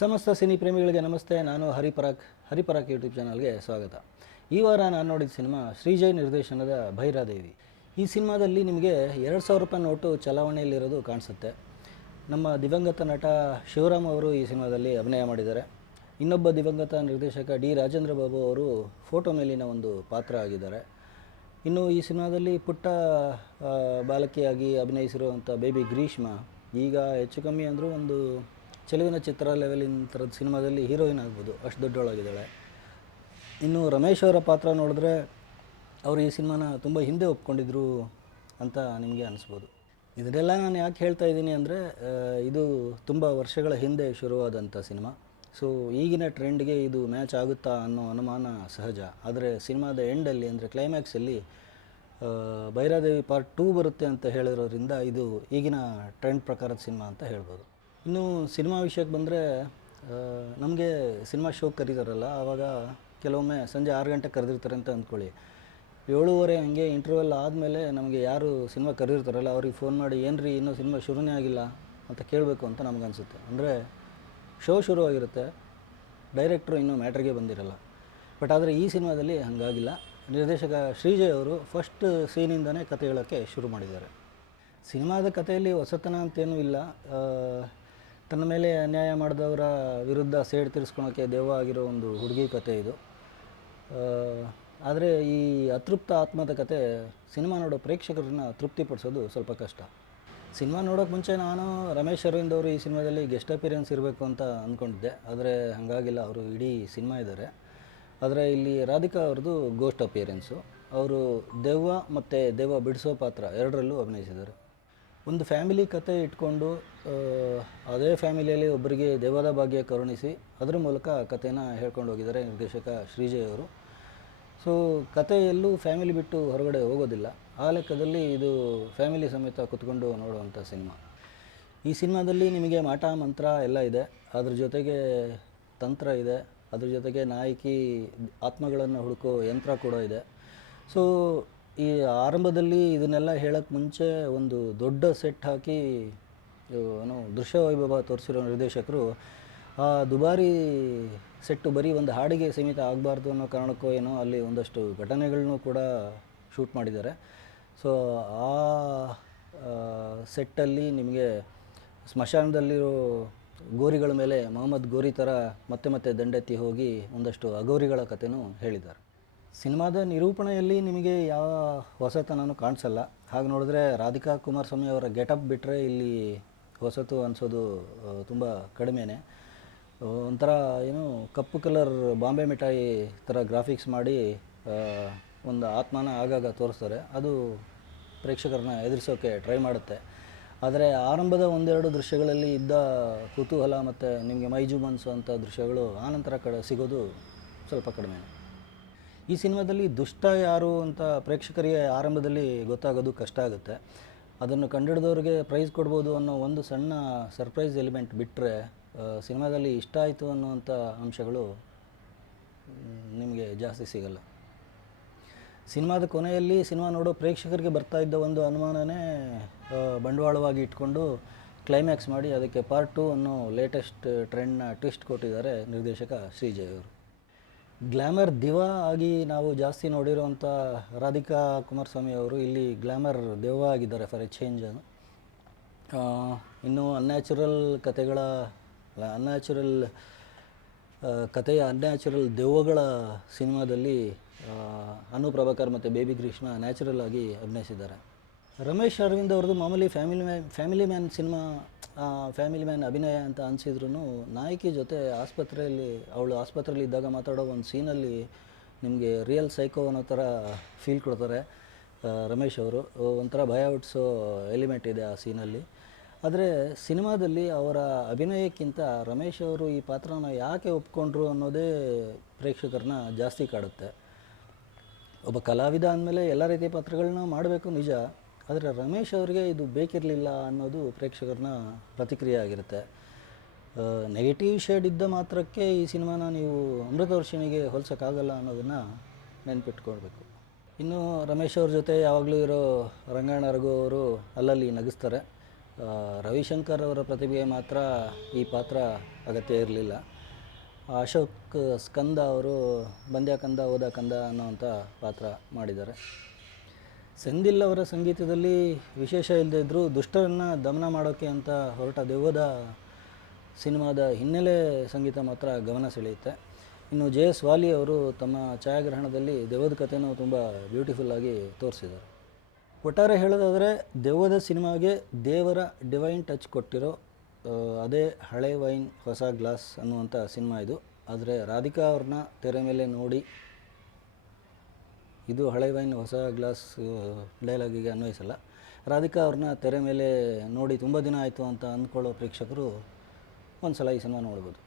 ಸಮಸ್ತ ಸಿನಿ ಪ್ರೇಮಿಗಳಿಗೆ ನಮಸ್ತೆ. ನಾನು ಹರಿಪರಾಕ್ ಯೂಟ್ಯೂಬ್ ಚಾನಲ್ಗೆ ಸ್ವಾಗತ. ಈ ವಾರ ನಾನು ನೋಡಿದ ಸಿನಿಮಾ ಶ್ರೀಜಯ್ ನಿರ್ದೇಶನದ ಭೈರಾದೇವಿ. ಈ ಸಿನಿಮಾದಲ್ಲಿ ನಿಮಗೆ 2000 ರೂಪಾಯಿ ನೋಟು ಚಲಾವಣೆಯಲ್ಲಿರೋದು ಕಾಣಿಸುತ್ತೆ. ನಮ್ಮ ದಿವಂಗತ ನಟ ಶಿವರಾಮ್ ಅವರು ಈ ಸಿನಿಮಾದಲ್ಲಿ ಅಭಿನಯ ಮಾಡಿದ್ದಾರೆ. ಇನ್ನೊಬ್ಬ ದಿವಂಗತ ನಿರ್ದೇಶಕ ಡಿ ರಾಜೇಂದ್ರ ಬಾಬು ಅವರು ಫೋಟೋ ಮೇಲಿನ ಒಂದು ಪಾತ್ರ ಆಗಿದ್ದಾರೆ. ಇನ್ನು ಈ ಸಿನಿಮಾದಲ್ಲಿ ಪುಟ್ಟ ಬಾಲಕಿಯಾಗಿ ಅಭಿನಯಿಸಿರುವಂಥ ಬೇಬಿ ಗ್ರೀಷ್ಮಾ ಈಗ ಹೆಚ್ಚು ಕಮ್ಮಿ ಅಂದರೂ ಒಂದು ಚೆಲುವಿನ ಚಿತ್ರ ಲೆವೆಲಿನ ಥರದ ಸಿನಿಮಾದಲ್ಲಿ ಹೀರೋಯಿನ್ ಆಗ್ಬೋದು, ಅಷ್ಟು ದೊಡ್ಡವಳಾಗಿದ್ದಾಳೆ. ಇನ್ನು ರಮೇಶ್ ಅವರ ಪಾತ್ರ ನೋಡಿದ್ರೆ ಅವರು ಈ ಸಿನಿಮಾನ ತುಂಬ ಹಿಂದೆ ಒಪ್ಕೊಂಡಿದ್ರು ಅಂತ ನಿಮಗೆ ಅನಿಸ್ಬೋದು. ಇದನ್ನೆಲ್ಲ ನಾನು ಯಾಕೆ ಹೇಳ್ತಾ ಇದ್ದೀನಿ ಅಂದರೆ ಇದು ತುಂಬ ವರ್ಷಗಳ ಹಿಂದೆ ಶುರುವಾದಂಥ ಸಿನಿಮಾ. ಸೊ ಈಗಿನ ಟ್ರೆಂಡ್ಗೆ ಇದು ಮ್ಯಾಚ್ ಆಗುತ್ತಾ ಅನ್ನೋ ಅನುಮಾನ ಸಹಜ. ಆದರೆ ಸಿನಿಮಾದ ಎಂಡಲ್ಲಿ ಅಂದರೆ ಕ್ಲೈಮ್ಯಾಕ್ಸಲ್ಲಿ ಭೈರಾದೇವಿ ಪಾರ್ಟ್ 2 ಬರುತ್ತೆ ಅಂತ ಹೇಳಿರೋದ್ರಿಂದ ಇದು ಈಗಿನ ಟ್ರೆಂಡ್ ಪ್ರಕಾರದ ಸಿನಿಮಾ ಅಂತ ಹೇಳ್ಬೋದು. ಇನ್ನು ಸಿನಿಮಾ ವಿಷಯಕ್ಕೆ ಬಂದರೆ ನಮಗೆ ಸಿನಿಮಾ ಶೋಗೆ ಕರೀತಾರಲ್ಲ, ಆವಾಗ ಕೆಲವೊಮ್ಮೆ ಸಂಜೆ 6 ಗಂಟೆಗೆ ಕರೆದಿರ್ತಾರೆ ಅಂತ ಅಂದ್ಕೊಳ್ಳಿ. 7:30 ಹಂಗೆ ಇಂಟರ್ವೆಲ್ ಆದಮೇಲೆ ನಮಗೆ ಯಾರು ಸಿನಿಮಾ ಕರೆದಿರ್ತಾರಲ್ಲ ಅವ್ರಿಗೆ ಫೋನ್ ಮಾಡಿ ಏನ್ರಿ ಇನ್ನೂ ಸಿನಿಮಾ ಶುರುನೇ ಆಗಿಲ್ಲ ಅಂತ ಕೇಳಬೇಕು ಅಂತ ನಮಗನ್ಸುತ್ತೆ. ಅಂದರೆ ಶೋ ಶುರುವಾಗಿರುತ್ತೆ, ಡೈರೆಕ್ಟ್ರು ಇನ್ನೂ ಮ್ಯಾಟ್ರಿಗೆ ಬಂದಿರಲ್ಲ. ಬಟ್ ಆದರೆ ಈ ಸಿನಿಮಾದಲ್ಲಿ ಹಾಗಾಗಿಲ್ಲ. ನಿರ್ದೇಶಕ ಶ್ರೀಜಯ್ ಅವರು ಫಸ್ಟ್ ಸೀನಿಂದನೇ ಕತೆ ಹೇಳೋಕ್ಕೆ ಶುರು ಮಾಡಿದ್ದಾರೆ. ಸಿನಿಮಾದ ಕಥೆಯಲ್ಲಿ ಹೊಸತನ ಅಂತೇನೂ ಇಲ್ಲ. ತನ್ನ ಮೇಲೆ ಅನ್ಯಾಯ ಮಾಡಿದವರ ವಿರುದ್ಧ ಸೇಡು ತೀರಿಸ್ಕೊಳೋಕ್ಕೆ ದೆವ್ವ ಆಗಿರೋ ಒಂದು ಹುಡುಗಿ ಕತೆ ಇದು. ಆದರೆ ಈ ಅತೃಪ್ತ ಆತ್ಮದ ಕತೆ ಸಿನಿಮಾ ನೋಡೋ ಪ್ರೇಕ್ಷಕರನ್ನ ತೃಪ್ತಿಪಡಿಸೋದು ಸ್ವಲ್ಪ ಕಷ್ಟ. ಸಿನಿಮಾ ನೋಡೋಕ್ಕೆ ಮುಂಚೆ ನಾನು ರಮೇಶ್ ಅರವಿಂದ್ ಅವರು ಈ ಸಿನಿಮಾದಲ್ಲಿ ಗೆಸ್ಟ್ ಅಪಿಯರೆನ್ಸ್ ಇರಬೇಕು ಅಂತ ಅಂದ್ಕೊಂಡಿದ್ದೆ. ಆದರೆ ಹಾಗಾಗಿಲ್ಲ, ಅವರು ಇಡೀ ಸಿನಿಮಾ ಇದ್ದಾರೆ. ಆದರೆ ಇಲ್ಲಿ ರಾಧಿಕಾ ಅವ್ರದ್ದು ಗೋಸ್ಟ್ ಅಪಿಯರೆನ್ಸು. ಅವರು ದೆವ್ವ ಮತ್ತು ದೆವ್ವ ಬಿಡಿಸೋ ಪಾತ್ರ ಎರಡರಲ್ಲೂ ಅಭಿನಯಿಸಿದ್ದಾರೆ. ಒಂದು ಫ್ಯಾಮಿಲಿ ಕತೆ ಇಟ್ಕೊಂಡು ಅದೇ ಫ್ಯಾಮಿಲಿಯಲ್ಲಿ ಒಬ್ಬರಿಗೆ ದೆವ್ವದ ಭಾಗ್ಯ ಕರುಣಿಸಿ ಅದರ ಮೂಲಕ ಕಥೆನ ಹೇಳ್ಕೊಂಡು ಹೋಗಿದ್ದಾರೆ ನಿರ್ದೇಶಕ ಶ್ರೀಜಯ್ ಅವರು. ಸೊ ಕಥೆಯಲ್ಲೂ ಫ್ಯಾಮಿಲಿ ಬಿಟ್ಟು ಹೊರಗಡೆ ಹೋಗೋದಿಲ್ಲ. ಆ ಲೆಕ್ಕದಲ್ಲಿ ಇದು ಫ್ಯಾಮಿಲಿ ಸಮೇತ ಕುತ್ಕೊಂಡು ನೋಡುವಂಥ ಸಿನಿಮಾ. ಈ ಸಿನಿಮಾದಲ್ಲಿ ನಿಮಗೆ ಮಾಟ ಮಂತ್ರ ಎಲ್ಲ ಇದೆ, ಅದ್ರ ಜೊತೆಗೆ ತಂತ್ರ ಇದೆ, ಅದ್ರ ಜೊತೆಗೆ ನಾಯಕಿ ಆತ್ಮಗಳನ್ನು ಹುಡುಕೋ ಯಂತ್ರ ಕೂಡ ಇದೆ. ಸೊ ಈ ಆರಂಭದಲ್ಲಿ ಇದನ್ನೆಲ್ಲ ಹೇಳೋಕ್ಕೆ ಮುಂಚೆ ಒಂದು ದೊಡ್ಡ ಸೆಟ್ ಹಾಕಿ ದೃಶ್ಯ ವೈಭವ ತೋರಿಸಿರೋ ನಿರ್ದೇಶಕರು ಆ ದುಬಾರಿ ಸೆಟ್ಟು ಬರೀ ಒಂದು ಹಾಡಿಗೆ ಸೀಮಿತ ಆಗಬಾರ್ದು ಅನ್ನೋ ಕಾರಣಕ್ಕೋ ಏನೋ ಅಲ್ಲಿ ಒಂದಷ್ಟು ಘಟನೆಗಳನ್ನೂ ಕೂಡ ಶೂಟ್ ಮಾಡಿದ್ದಾರೆ. ಸೊ ಆ ಸೆಟ್ಟಲ್ಲಿ ನಿಮಗೆ ಸ್ಮಶಾನದಲ್ಲಿರೋ ಗೋರಿಗಳ ಮೇಲೆ ಮೊಹಮ್ಮದ್ ಗೋರಿ ಥರ ಮತ್ತೆ ದಂಡೆತ್ತಿ ಹೋಗಿ ಒಂದಷ್ಟು ಅಗೋರಿಗಳ ಕಥೆನೂ ಹೇಳಿದ್ದಾರೆ. ಸಿನಿಮಾದ ನಿರೂಪಣೆಯಲ್ಲಿ ನಿಮಗೆ ಯಾವ ಹೊಸತನೂ ಕಾಣಿಸಲ್ಲ. ಹಾಗೆ ನೋಡಿದ್ರೆ ರಾಧಿಕಾ ಕುಮಾರಸ್ವಾಮಿ ಅವರ ಗೆಟಪ್ ಬಿಟ್ಟರೆ ಇಲ್ಲಿ ಹೊಸತು ಅನಿಸೋದು ತುಂಬ ಕಡಿಮೆನೇ. ಒಂಥರ ಏನು ಕಪ್ಪು ಕಲರ್ ಬಾಂಬೆ ಮಿಠಾಯಿ ಥರ ಗ್ರಾಫಿಕ್ಸ್ ಮಾಡಿ ಒಂದು ಆತ್ಮನ ಆಗಾಗ ತೋರಿಸ್ತಾರೆ. ಅದು ಪ್ರೇಕ್ಷಕರನ್ನ ಎದುರಿಸೋಕ್ಕೆ ಟ್ರೈ ಮಾಡುತ್ತೆ. ಆದರೆ ಆರಂಭದ ಒಂದೆರಡು ದೃಶ್ಯಗಳಲ್ಲಿ ಇದ್ದ ಕುತೂಹಲ ಮತ್ತು ನಿಮಗೆ ಮೈಜು ಮನಸ್ಸು ದೃಶ್ಯಗಳು ಆನಂತರ ಸಿಗೋದು ಸ್ವಲ್ಪ ಕಡಿಮೆ. ಈ ಸಿನಿಮಾದಲ್ಲಿ ದುಷ್ಟ ಯಾರು ಅಂತ ಪ್ರೇಕ್ಷಕರಿಗೆ ಆರಂಭದಲ್ಲಿ ಗೊತ್ತಾಗೋದು ಕಷ್ಟ ಆಗುತ್ತೆ. ಅದನ್ನು ಕಂಡಿಡಿದವ್ರಿಗೆ ಪ್ರೈಸ್ ಕೊಡ್ಬೋದು ಅನ್ನೋ ಒಂದು ಸಣ್ಣ ಸರ್ಪ್ರೈಸ್ ಎಲಿಮೆಂಟ್ ಬಿಟ್ಟರೆ ಸಿನಿಮಾದಲ್ಲಿ ಇಷ್ಟ ಆಯಿತು ಅನ್ನೋವಂಥ ಅಂಶಗಳು ನಿಮಗೆ ಜಾಸ್ತಿ ಸಿಗಲ್ಲ. ಸಿನಿಮಾದ ಕೊನೆಯಲ್ಲಿ ಸಿನಿಮಾ ನೋಡೋ ಪ್ರೇಕ್ಷಕರಿಗೆ ಬರ್ತಾ ಇದ್ದ ಒಂದು ಅನುಮಾನನೇ ಬಂಡವಾಳವಾಗಿ ಇಟ್ಕೊಂಡು ಕ್ಲೈಮ್ಯಾಕ್ಸ್ ಮಾಡಿ ಅದಕ್ಕೆ ಪಾರ್ಟ್ 2 ಅನ್ನೋ ಲೇಟೆಸ್ಟ್ ಟ್ರೆಂಡ್ನ ಟ್ವಿಸ್ಟ್ ಕೊಟ್ಟಿದ್ದಾರೆ ನಿರ್ದೇಶಕ ಶ್ರೀಜಯ್ ಅವರು. ಗ್ಲ್ಯಾಮರ್ ದಿವಾ ಆಗಿ ನಾವು ಜಾಸ್ತಿ ನೋಡಿರೋವಂಥ ರಾಧಿಕಾ ಕುಮಾರಸ್ವಾಮಿ ಅವರು ಇಲ್ಲಿ ಗ್ಲ್ಯಾಮರ್ ದೆವ್ವ ಆಗಿದ್ದಾರೆ ಫಾರ್ ಎ ಚೇಂಜ್. ಇನ್ನು ಅನ್ಯಾಚುರಲ್ ದೆವ್ವಗಳ ಸಿನಿಮಾದಲ್ಲಿ ಅನು ಪ್ರಭಾಕರ್ ಮತ್ತು ಬೇಬಿ ಗ್ರೀಷ್ಮಾ ನ್ಯಾಚುರಲ್ ಆಗಿ ಅಭಿನಯಿಸಿದ್ದಾರೆ. ರಮೇಶ್ ಅರವಿಂದ್ ಅವ್ರದ್ದು ಮಾಮೂಲಿ family man cinema, family man ಅಭಿನಯ ಅಂತ ಅನಿಸಿದ್ರು ನಾಯಕಿ ಜೊತೆ ಅವಳು ಆಸ್ಪತ್ರೆಯಲ್ಲಿ ಇದ್ದಾಗ ಮಾತಾಡೋ ಒಂದು ಸೀನಲ್ಲಿ ನಿಮಗೆ ರಿಯಲ್ ಸೈಕೋ ಅನ್ನೋ ಥರ ಫೀಲ್ ಕೊಡ್ತಾರೆ ರಮೇಶ್ ಅವರು. ಒಂಥರ ಭಯ ಹುಟ್ಟಿಸೋ ಎಲಿಮೆಂಟ್ ಇದೆ ಆ ಸೀನಲ್ಲಿ. ಆದರೆ ಸಿನಿಮಾದಲ್ಲಿ ಅವರ ಅಭಿನಯಕ್ಕಿಂತ ರಮೇಶ್ ಅವರು ಈ ಪಾತ್ರನ ಯಾಕೆ ಒಪ್ಕೊಂಡ್ರು ಅನ್ನೋದೇ ಪ್ರೇಕ್ಷಕರನ್ನ ಜಾಸ್ತಿ ಕಾಡುತ್ತೆ. ಒಬ್ಬ ಕಲಾವಿದ ಅಂದಮೇಲೆ ಎಲ್ಲ ರೀತಿಯ ಪಾತ್ರಗಳನ್ನ ಮಾಡಬೇಕು ನಿಜ, ಆದರೆ ರಮೇಶ್ ಅವರಿಗೆ ಇದು ಬೇಕಿರಲಿಲ್ಲ ಅನ್ನೋದು ಪ್ರೇಕ್ಷಕರನ್ನ ಪ್ರತಿಕ್ರಿಯೆ ಆಗಿರುತ್ತೆ. ನೆಗೆಟಿವ್ ಶೇಡ್ ಇದ್ದ ಮಾತ್ರಕ್ಕೆ ಈ ಸಿನಿಮಾನ ನೀವು ಅಮೃತವರ್ಷಿಣಿಗೆ ಹೋಲಿಸೋಕ್ಕಾಗಲ್ಲ ಅನ್ನೋದನ್ನು ನೆನ್ಪಿಟ್ಕೊಳ್ಬೇಕು. ಇನ್ನು ರಮೇಶ್ ಅವ್ರ ಜೊತೆ ಯಾವಾಗಲೂ ಇರೋ ರಂಗಾಯಣ ರಘು ಅವರು ಅಲ್ಲಲ್ಲಿ ನಗಿಸ್ತಾರೆ. ರವಿಶಂಕರ್ ಅವರ ಪ್ರತಿಭೆಗೆ ಮಾತ್ರ ಈ ಪಾತ್ರ ಅಗತ್ಯ ಇರಲಿಲ್ಲ. ಅಶೋಕ್ ಸ್ಕಂದ ಅವರು ಬಂದ್ಯ ಕಂದ ಹೋದ ಕಂದ ಅನ್ನೋವಂಥ ಪಾತ್ರ ಮಾಡಿದ್ದಾರೆ. ಸೆಂದಿಲ್ ಅವರ ಸಂಗೀತದಲ್ಲಿ ವಿಶೇಷ ಇಲ್ಲದೇ ಇದ್ದರೂ ದುಷ್ಟರನ್ನು ದಮನ ಮಾಡೋಕ್ಕೆ ಅಂತ ಹೊರಟ ದೆವ್ವದ ಸಿನಿಮಾದ ಹಿನ್ನೆಲೆ ಸಂಗೀತ ಮಾತ್ರ ಗಮನ ಸೆಳೆಯುತ್ತೆ. ಇನ್ನು ಜೆ.ಎಸ್. ವಾಲಿ ಅವರು ತಮ್ಮ ಛಾಯಾಗ್ರಹಣದಲ್ಲಿ ದೆವ್ವದ ಕಥೆನೂ ತುಂಬ ಬ್ಯೂಟಿಫುಲ್ಲಾಗಿ ತೋರಿಸಿದ್ದಾರೆ. ಒಟ್ಟಾರೆ ಹೇಳೋದಾದರೆ ದೆವ್ವದ ಸಿನಿಮಾಗೆ ದೇವರ ಡಿವೈನ್ ಟಚ್ ಕೊಟ್ಟಿರೋ ಅದೇ ಹಳೆ ವೈನ್ ಹೊಸ ಗ್ಲಾಸ್ ಅನ್ನುವಂಥ ಸಿನಿಮಾ ಇದು. ಆದರೆ ರಾಧಿಕಾ ಅವ್ರನ್ನ ತೆರೆ ಮೇಲೆ ನೋಡಿ, ಇದು ಹಳೆ ವೈನ್ ಹೊಸ ಗ್ಲಾಸ್ ಡೈಲಾಗಿಗೆ ಅನ್ವಯಿಸಲ್ಲ, ರಾಧಿಕಾ ಅವ್ರನ್ನ ತೆರೆ ಮೇಲೆ ನೋಡಿ ತುಂಬ ದಿನ ಆಯಿತು ಅಂತ ಅಂದ್ಕೊಳ್ಳೋ ಪ್ರೇಕ್ಷಕರು ಒಂದು ಸಲ ಈ ಸಿನಿಮಾ ನೋಡ್ಬೋದು.